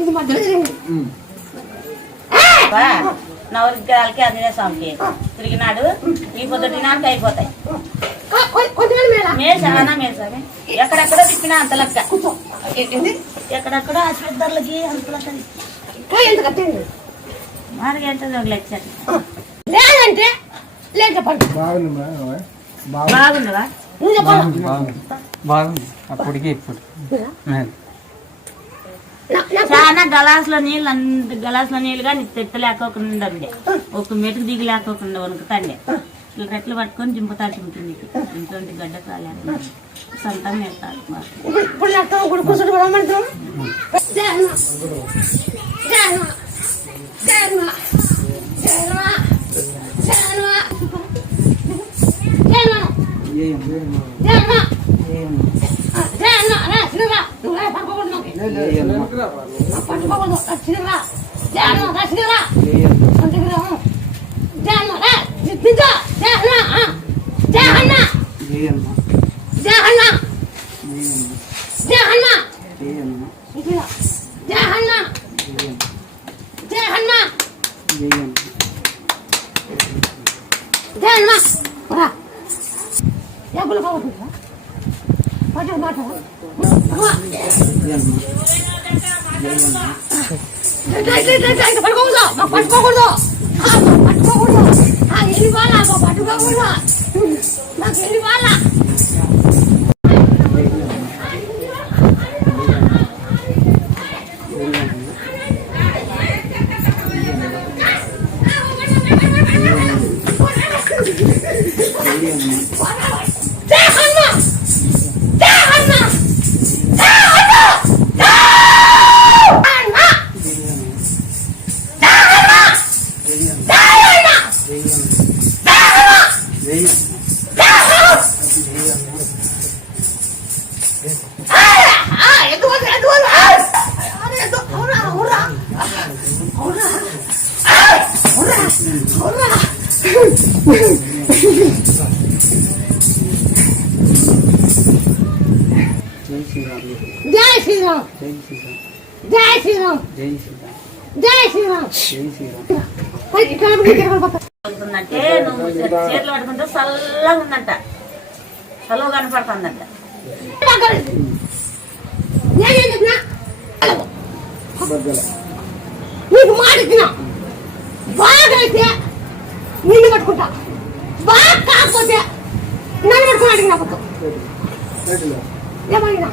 ఇది మధ్యలో నవరిగ్రహాలకి ఆంజనేయ స్వామికి తిరిగినాడు. ఈ పొద్దుటి నాలుగు అయిపోతాయి. మేలు చాలా మేలు స్వామి. ఎక్కడెక్కడో తిప్పినా అంత లెక్క. ఎక్కడెక్కడో ఆసుపత్రులకి అంత లెక్క. మనకి ఎంత లెక్క లేదంటే లేదు చెప్పండి. బాగుండవా? బాగుంది అప్పటికి ఇప్పుడు చాలా గలాసులో నీళ్ళుగా తెత్తలేకోకుండా ఉండే. ఒక మెటుకు దిగి లేకోకుండా వణుకుతాండే. ఇట్లా రెట్లు పట్టుకొని చింపుతాడు ఉంటుంది. ఇంట్లో గడ్డకు రాలేక సొంతంగా వెళ్తారు. అంటే నువ్వు చేతులు పట్టుకుంటే చల్లగా ఉందంట. చల్లగా కనపడుతుందంట. నీకు మాట ఇచ్చినా బాగా అయితే నిన్ను పట్టుకుంటా, బాగా కాకపోతే నన్ను పట్టుకుని అడిగిన పట్టు ఏమడిగినా